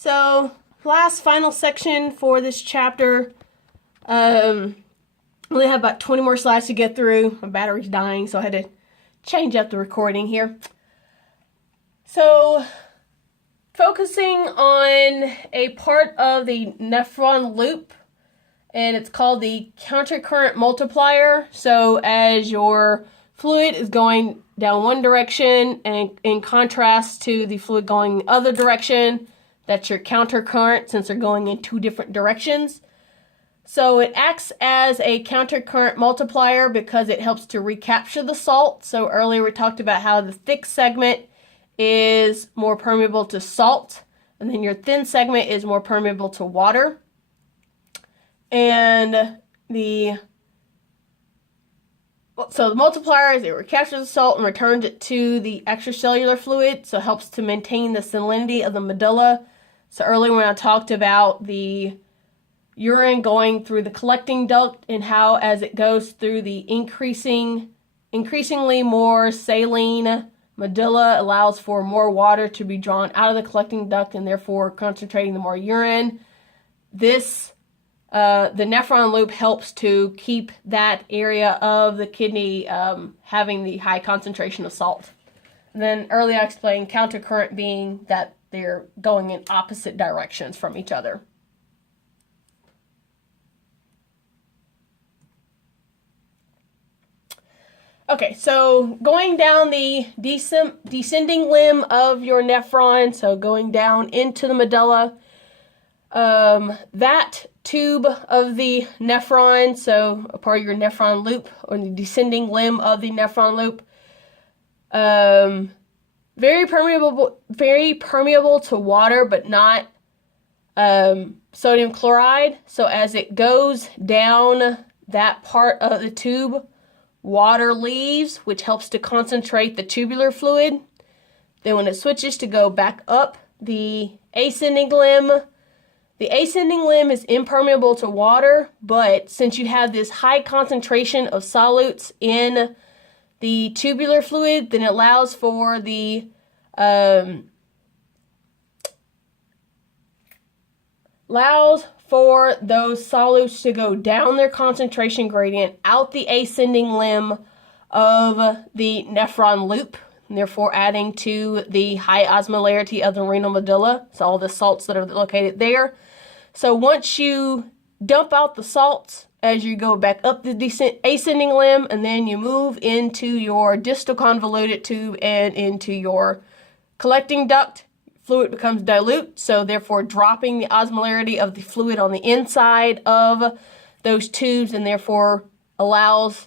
So, last final section for this chapter. I only have about 20 more slides to get through. My battery's dying, so I had to change up the recording here. So, focusing on a part of the nephron loop, and it's called the countercurrent multiplier. So, as your fluid is going down one direction, and in contrast to the fluid going the other direction, that's your countercurrent, since they're going in two different directions. So it acts as a countercurrent multiplier because it helps to recapture the salt. So earlier we talked about how the thick segment is more permeable to salt, and then your thin segment is more permeable to water. And the multiplier is it recaptures the salt and returns it to the extracellular fluid, so it helps to maintain the salinity of the medulla. So earlier when I talked about the urine going through the collecting duct and how as it goes through the increasingly more saline medulla allows for more water to be drawn out of the collecting duct and therefore concentrating the more urine. The nephron loop helps to keep that area of the kidney having the high concentration of salt. And then earlier I explained countercurrent being that they're going in opposite directions from each other. Okay, so going down the descending limb of your nephron, so going down into the medulla, that tube of the nephron, so a part of your nephron loop, or the descending limb of the nephron loop, very permeable to water, but not sodium chloride. So as it goes down that part of the tube, water leaves, which helps to concentrate the tubular fluid. Then when it switches to go back up the ascending limb is impermeable to water, but since you have this high concentration of solutes in the tubular fluid, then it allows for the those solutes to go down their concentration gradient out the ascending limb of the nephron loop, and therefore adding to the high osmolarity of the renal medulla, so all the salts that are located there. So once you dump out the salts as you go back up the ascending limb, and then you move into your distal convoluted tube and into your collecting duct, fluid becomes dilute, so therefore dropping the osmolarity of the fluid on the inside of those tubes, and therefore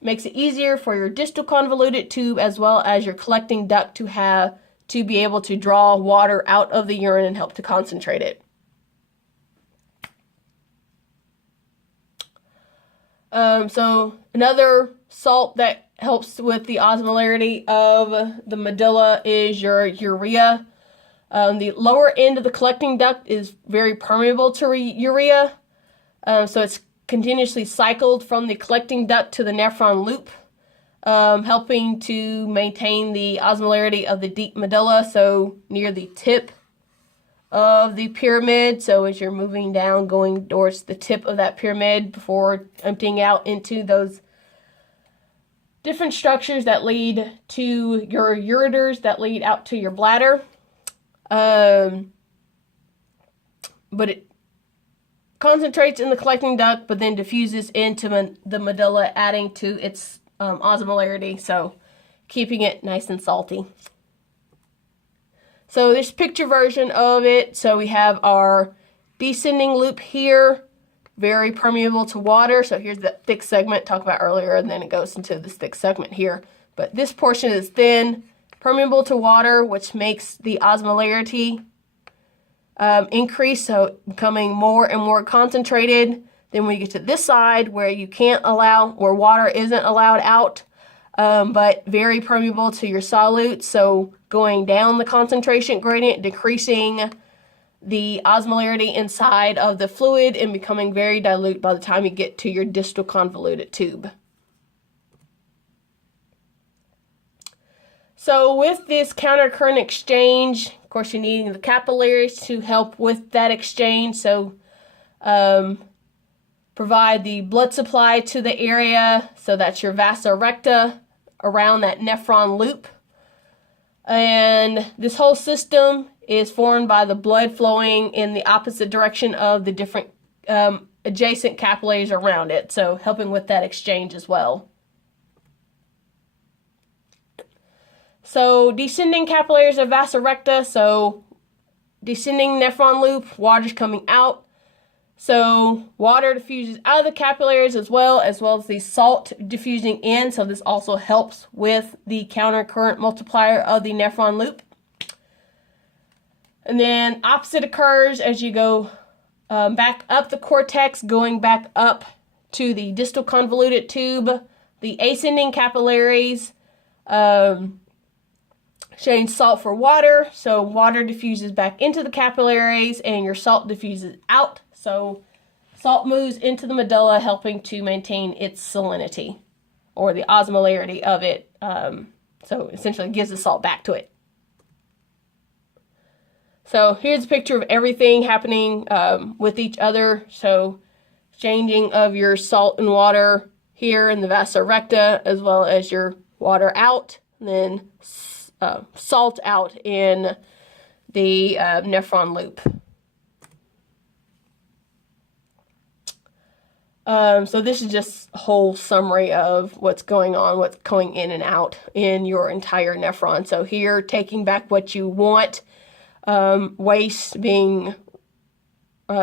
makes it easier for your distal convoluted tube as well as your collecting duct to be able to draw water out of the urine and help to concentrate it. So another salt that helps with the osmolarity of the medulla is your urea. The lower end of the collecting duct is very permeable to urea, so it's continuously cycled from the collecting duct to the nephron loop, helping to maintain the osmolarity of the deep medulla, so near the tip of the pyramid. So as you're moving down, going towards the tip of that pyramid before emptying out into those different structures that lead to your ureters that lead out to your bladder. But it concentrates in the collecting duct, but then diffuses into the medulla, adding to its osmolarity, so keeping it nice and salty. So this picture version of it, so we have our descending loop here, very permeable to water. So here's the thick segment talked about earlier, and then it goes into this thick segment here. But this portion is thin, permeable to water, which makes the osmolarity increase, so becoming more and more concentrated. Then we get to this side where where water isn't allowed out, but very permeable to your solutes, so going down the concentration gradient, decreasing the osmolarity inside of the fluid and becoming very dilute by the time you get to your distal convoluted tube. So with this countercurrent exchange, of course, you're needing the capillaries to help with that exchange. So provide the blood supply to the area. So that's your vasa recta around that nephron loop. And this whole system is formed by the blood flowing in the opposite direction of the different adjacent capillaries around it. So helping with that exchange as well. So descending capillaries of vasa recta. So descending nephron loop, water's coming out. So water diffuses out of the capillaries as well as the salt diffusing in. So this also helps with the countercurrent multiplier of the nephron loop. And then opposite occurs as you go back up the cortex, going back up to the distal convoluted tube. The ascending capillaries exchange salt for water. So water diffuses back into the capillaries and your salt diffuses out. So salt moves into the medulla, helping to maintain its salinity or the osmolarity of it. So essentially gives the salt back to it. So here's a picture of everything happening with each other. So changing of your salt and water here in the vasa recta, as well as your water out, and then salt out in the nephron loop. So this is just a whole summary of what's going on, what's going in and out in your entire nephron. So here, taking back what you want, waste being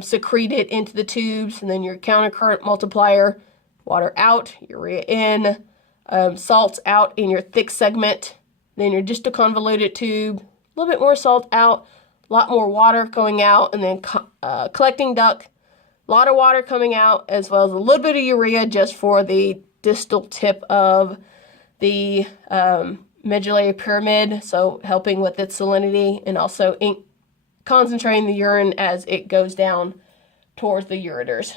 secreted into the tubes, and then your countercurrent multiplier, water out, urea in, salts out in your thick segment, then your distal convoluted tube, a little bit more salt out, a lot more water going out, and then collecting duct, a lot of water coming out, as well as a little bit of urea just for the distal tip of the medullary pyramid, so helping with its salinity, and also concentrating the urine as it goes down towards the ureters.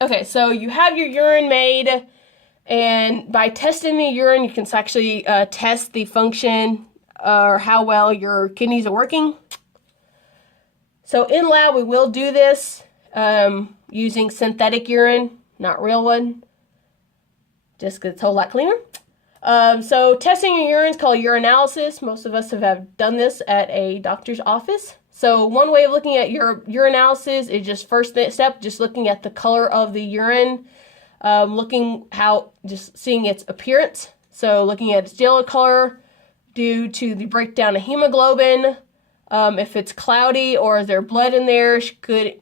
Okay, so you have your urine made, and by testing the urine, you can actually test the function or how well your kidneys are working. So in lab, we will do this using synthetic urine, not real one, just because it's a whole lot cleaner. So testing your urine is called urinalysis. Most of us have done this at a doctor's office. So one way of looking at your urinalysis is just first step, just looking at the color of the urine, just seeing its appearance. So looking at its yellow color due to the breakdown of hemoglobin. If it's cloudy or is there blood in there, could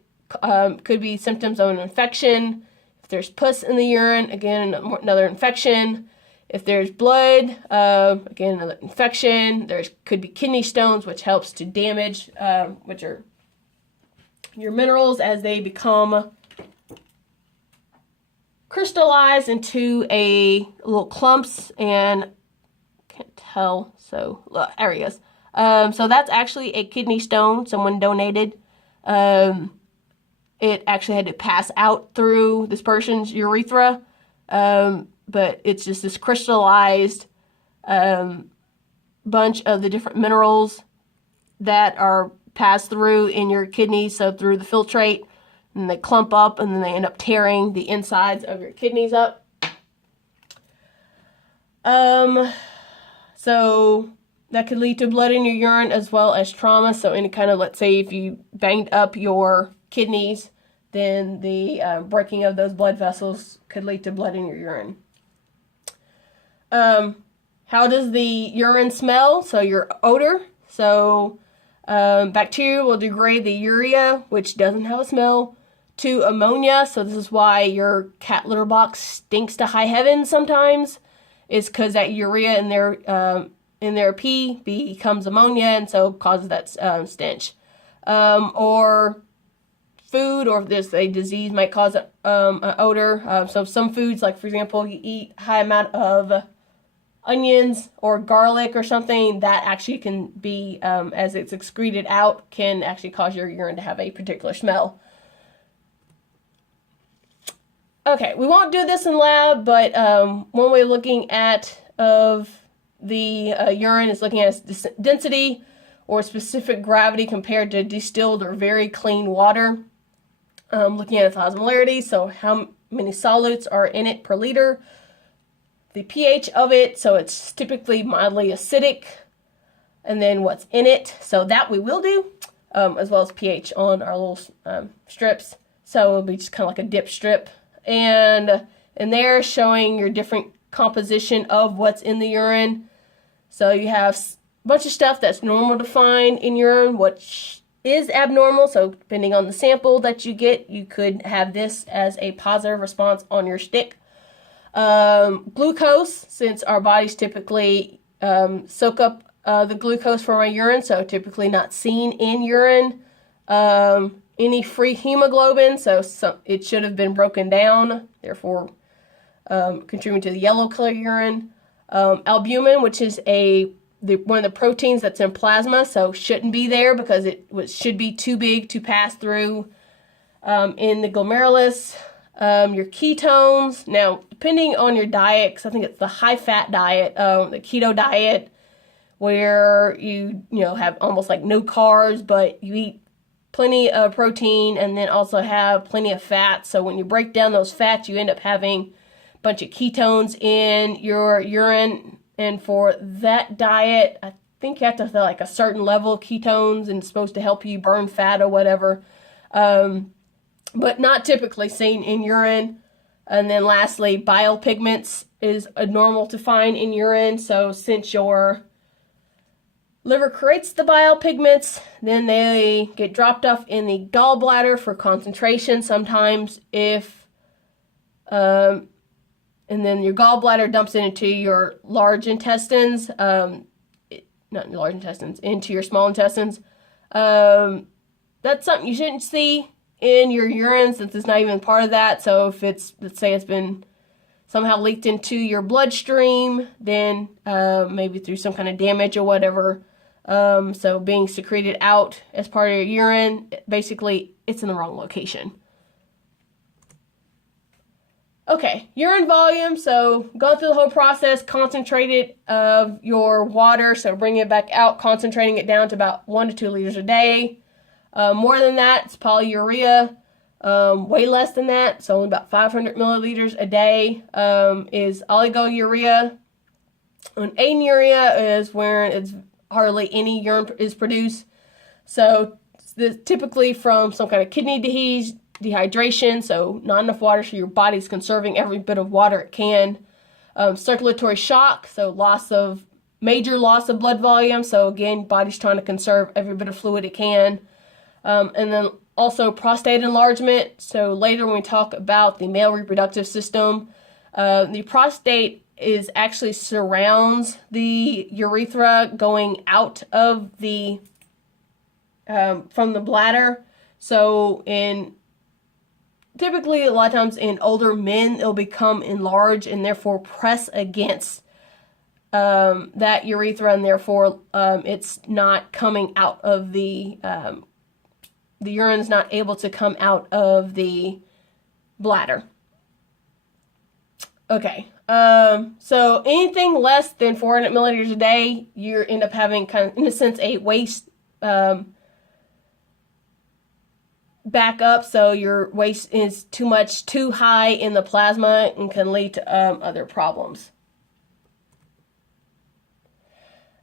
be symptoms of an infection. If there's pus in the urine, again, another infection. If there's blood, again, another infection. Could be kidney stones, which helps to damage, which are your minerals as they become crystallized into little clumps, and can't tell, so there he goes. So that's actually a kidney stone someone donated. It actually had to pass out through this person's urethra. But it's just this crystallized bunch of the different minerals that are passed through in your kidneys, so through the filtrate, and they clump up, and then they end up tearing the insides of your kidneys up. So that could lead to blood in your urine as well as trauma. So any kind of, let's say if you banged up your kidneys, then the breaking of those blood vessels could lead to blood in your urine. How does the urine smell? So your odor. So bacteria will degrade the urea, which doesn't have a smell, to ammonia. So this is why your cat litter box stinks to high heaven sometimes. Is because that urea in their pee becomes ammonia, and so causes that stench. Or food, or if there's a disease, might cause an odor. So some foods, like for example, you eat high amount of onions or garlic or something, that actually can be, as it's excreted out, can actually cause your urine to have a particular smell. Okay, we won't do this in lab, but one way of looking at of the urine is looking at its density or specific gravity compared to distilled or very clean water. Looking at its osmolarity, so how many solutes are in it per liter. The pH of it, so it's typically mildly acidic. And then what's in it, so that we will do, as well as pH on our little strips. So it'll be just kind of like a dip strip. And there showing your different composition of what's in the urine. So you have a bunch of stuff that's normal to find in urine, which is abnormal. So depending on the sample that you get, you could have this as a positive response on your stick. Glucose, since our bodies typically soak up the glucose from our urine, so typically not seen in urine. Any free hemoglobin, so it should have been broken down, therefore contributing to the yellow color urine. Albumin, which is one of the proteins that's in plasma, so shouldn't be there because it should be too big to pass through in the glomerulus. Your ketones, now depending on your diet, because I think it's the high-fat diet, the keto diet, where you have almost like no carbs, but you eat plenty of protein and then also have plenty of fat. So when you break down those fats, you end up having a bunch of ketones in your urine. And for that diet, I think you have to have like a certain level of ketones and it's supposed to help you burn fat or whatever. But not typically seen in urine. And then lastly, bile pigments is normal to find in urine. So since your liver creates the bile pigments, then they get dropped off in the gallbladder for concentration sometimes and then your gallbladder dumps it into your large intestines, into your small intestines. That's something you shouldn't see in your urine since it's not even part of that. So if let's say it's been somehow leaked into your bloodstream, then maybe through some kind of damage or whatever, so being secreted out as part of your urine, basically it's in the wrong location. Okay, urine volume, so going through the whole process, concentrated of your water, so bringing it back out, concentrating it down to about 1 to 2 liters a day. More than that, it's polyuria. Way less than that, so only about 500 milliliters a day is oligouria. And anuria is where it's hardly any urine is produced. So typically from some kind of kidney dehydration, so not enough water, so your body's conserving every bit of water it can. Circulatory shock, so major loss of blood volume, so again, body's trying to conserve every bit of fluid it can. And then also prostate enlargement, so later when we talk about the male reproductive system, the prostate actually surrounds the urethra going out of from the bladder. So typically a lot of times in older men, it'll become enlarged and therefore press against that urethra, and therefore it's not coming out of the urine's not able to come out of the bladder. Okay, so anything less than 400 milliliters a day, you end up having kind of, in a sense, a waste back up. So your waste is too high in the plasma and can lead to other problems.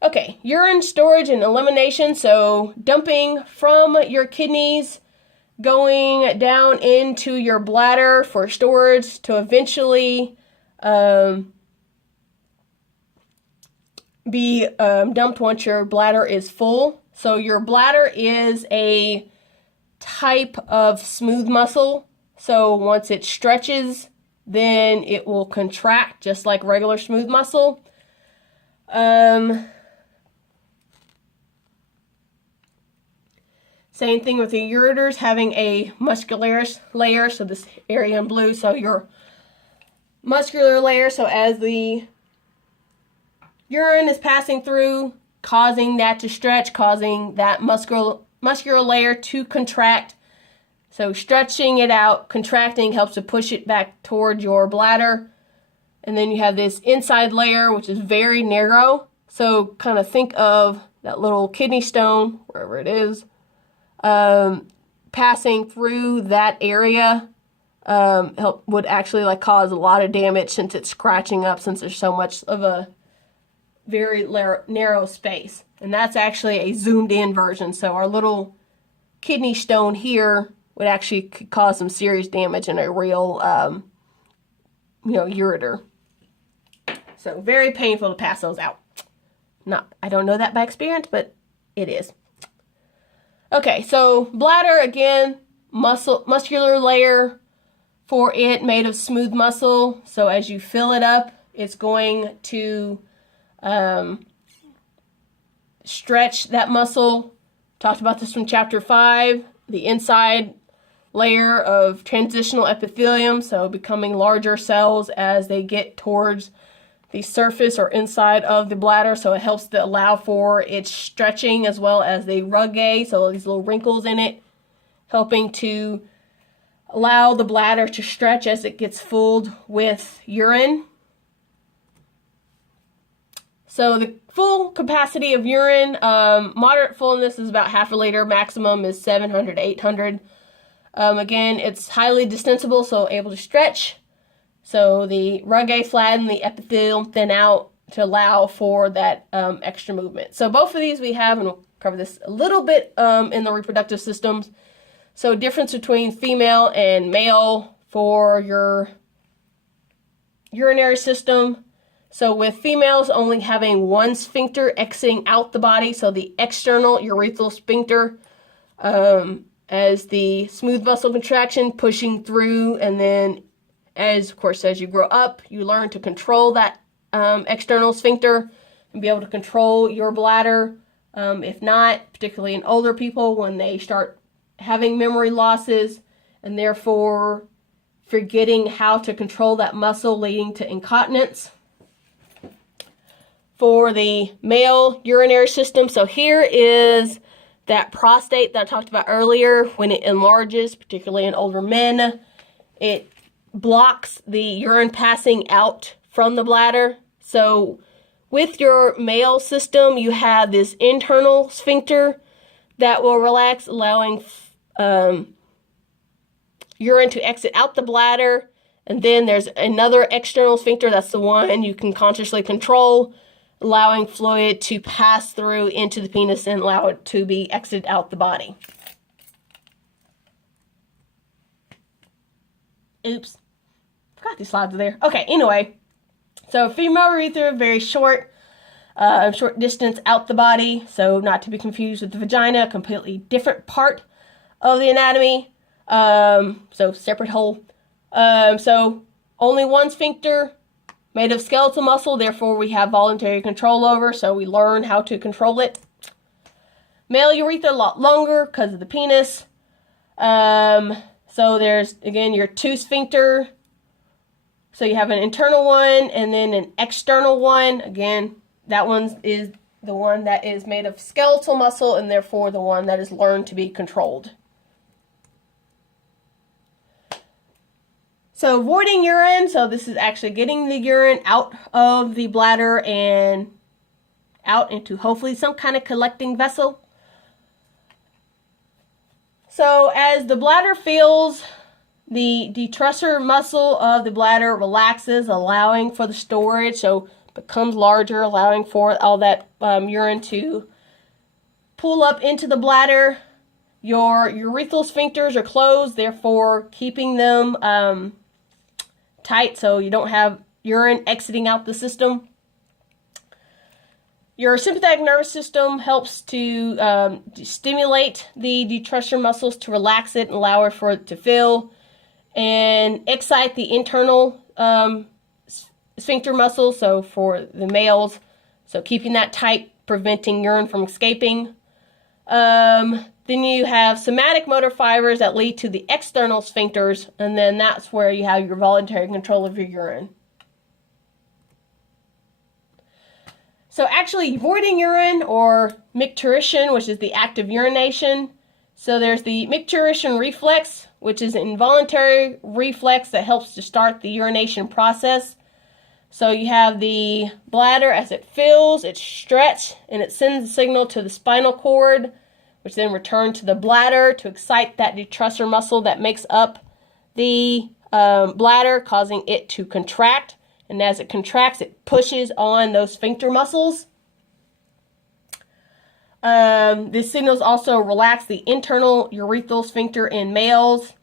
Okay, urine storage and elimination. So dumping from your kidneys, going down into your bladder for storage to eventually be dumped once your bladder is full. So your bladder is a type of smooth muscle. So once it stretches, then it will contract just like regular smooth muscle. Same thing with the ureters, having a muscular layer, so this area in blue, so your muscular layer, so as the urine is passing through, causing that to stretch, causing that muscular layer to contract. So stretching it out, contracting helps to push it back toward your bladder. And then you have this inside layer, which is very narrow. So kind of think of that little kidney stone, wherever it is, passing through that area would actually like cause a lot of damage since it's scratching up, since there's so much of a very narrow space. And that's actually a zoomed in version. So our little kidney stone here would actually cause some serious damage in a real, ureter. So very painful to pass those out. I don't know that by experience, but it is. Okay, so bladder, again, muscular layer for it made of smooth muscle. So as you fill it up, it's going to stretch that muscle. Talked about this from chapter 5. The inside layer of transitional epithelium, so becoming larger cells as they get towards the surface or inside of the bladder, so it helps to allow for its stretching, as well as the rugae, so these little wrinkles in it, helping to allow the bladder to stretch as it gets filled with urine. So the full capacity of urine, moderate fullness is about half a liter, maximum is 700 to 800. Again, it's highly distensible, so able to stretch. So the rugae flatten, the epithelium thin out to allow for that extra movement. So both of these we have, and we'll cover this a little bit in the reproductive systems. So difference between female and male for your urinary system. So with females only having one sphincter exiting out the body, so the external urethral sphincter, as the smooth muscle contraction pushing through, and then as you grow up, you learn to control that external sphincter and be able to control your bladder. If not, particularly in older people, when they start having memory losses and therefore forgetting how to control that muscle, leading to incontinence. For the male urinary system, so here is that prostate that I talked about earlier. When it enlarges, particularly in older men, it blocks the urine passing out from the bladder. So with your male system, you have this internal sphincter that will relax, allowing urine to exit out the bladder. And then there's another external sphincter, that's the one you can consciously control, allowing fluid to pass through into the penis and allow it to be exited out the body. Oops. Forgot these slides are there. Okay, anyway. So female urethra, very short distance out the body. So not to be confused with the vagina, a completely different part of the anatomy. So separate hole. So only one sphincter, made of skeletal muscle, therefore we have voluntary control over, so we learn how to control it. Male urethra, a lot longer because of the penis. So there's, again, your two sphincter. So you have an internal one and then an external one. Again, that one is the one that is made of skeletal muscle and therefore the one that is learned to be controlled. So voiding urine, so this is actually getting the urine out of the bladder and out into hopefully some kind of collecting vessel. So as the bladder fills, the detrusor muscle of the bladder relaxes, allowing for the storage, so becomes larger, allowing for all that urine to pull up into the bladder. Your urethral sphincters are closed, therefore keeping them tight so you don't have urine exiting out the system. Your sympathetic nervous system helps to stimulate the detrusor muscles to relax it and allow for it to fill, and excite the internal sphincter muscle, so for the males, so keeping that tight, preventing urine from escaping. Then you have somatic motor fibers that lead to the external sphincters, and then that's where you have your voluntary control of your urine. So actually voiding urine, or micturition, which is the act of urination. So there's the micturition reflex, which is an involuntary reflex that helps to start the urination process. So you have the bladder as it fills, it's stretched, and it sends a signal to the spinal cord, which then returns to the bladder to excite that detrusor muscle that makes up the bladder, causing it to contract. And as it contracts, it pushes on those sphincter muscles. These signals also relax the internal urethral sphincter in males.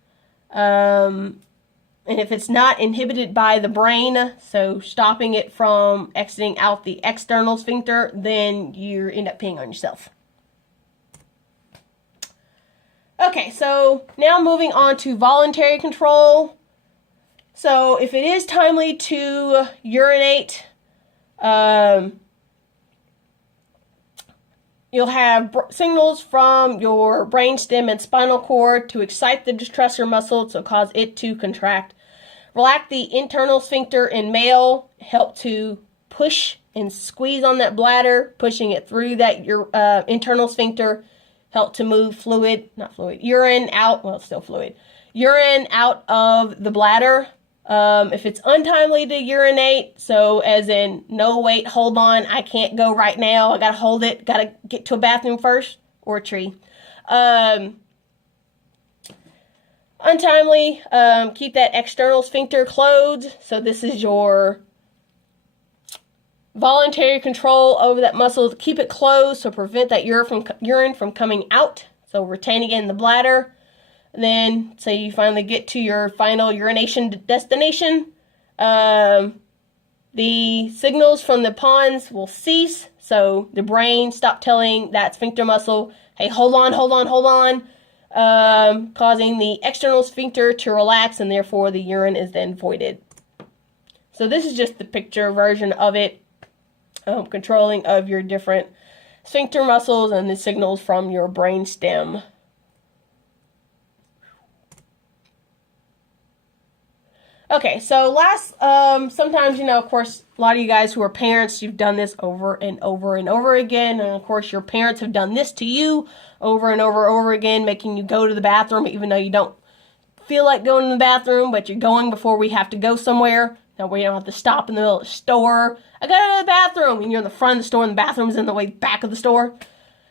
And if it's not inhibited by the brain, so stopping it from exiting out the external sphincter, then you end up peeing on yourself. Okay, so now moving on to voluntary control. So if it is timely to urinate, you'll have signals from your brainstem and spinal cord to excite the detrusor muscle to cause it to contract. Relax the internal sphincter in male, help to push and squeeze on that bladder, pushing it through that internal sphincter, help to move urine out, well, it's still fluid, urine out of the bladder. If it's untimely to urinate, so as in, no, wait, hold on, I can't go right now, I gotta hold it, gotta get to a bathroom first, or a tree. Untimely, keep that external sphincter closed, so this is your voluntary control over that muscle. Keep it closed, so prevent that urine from coming out, so retaining it in the bladder. And then, say you finally get to your final urination destination, the signals from the pons will cease, so the brain stop telling that sphincter muscle, hey, hold on, causing the external sphincter to relax, and therefore the urine is then voided. So this is just the picture version of it, controlling of your different sphincter muscles and the signals from your brain stem. Okay, so sometimes, of course, a lot of you guys who are parents, you've done this over and over and over again. And of course, your parents have done this to you over and over again, making you go to the bathroom, even though you don't feel like going to the bathroom, but you're going before we have to go somewhere. Now, where you don't have to stop in the middle of the store. I gotta go to the bathroom, and you're in the front of the store, and the bathroom's in the way back of the store.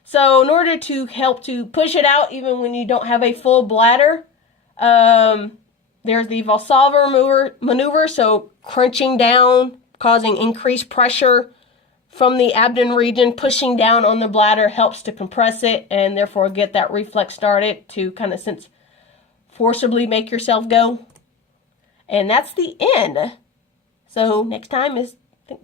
So in order to help to push it out, even when you don't have a full bladder, there's the Valsalva Remover maneuver, so crunching down, causing increased pressure from the abdomen region, pushing down on the bladder helps to compress it, and therefore get that reflex started to kind of forcibly make yourself go. And that's the end. So next time is, I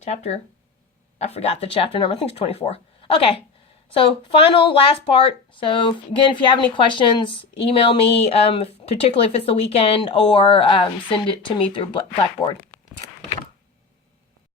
forgot the chapter number, I think it's 24. Okay. So last part. So again, if you have any questions, email me, particularly if it's the weekend, or send it to me through Blackboard.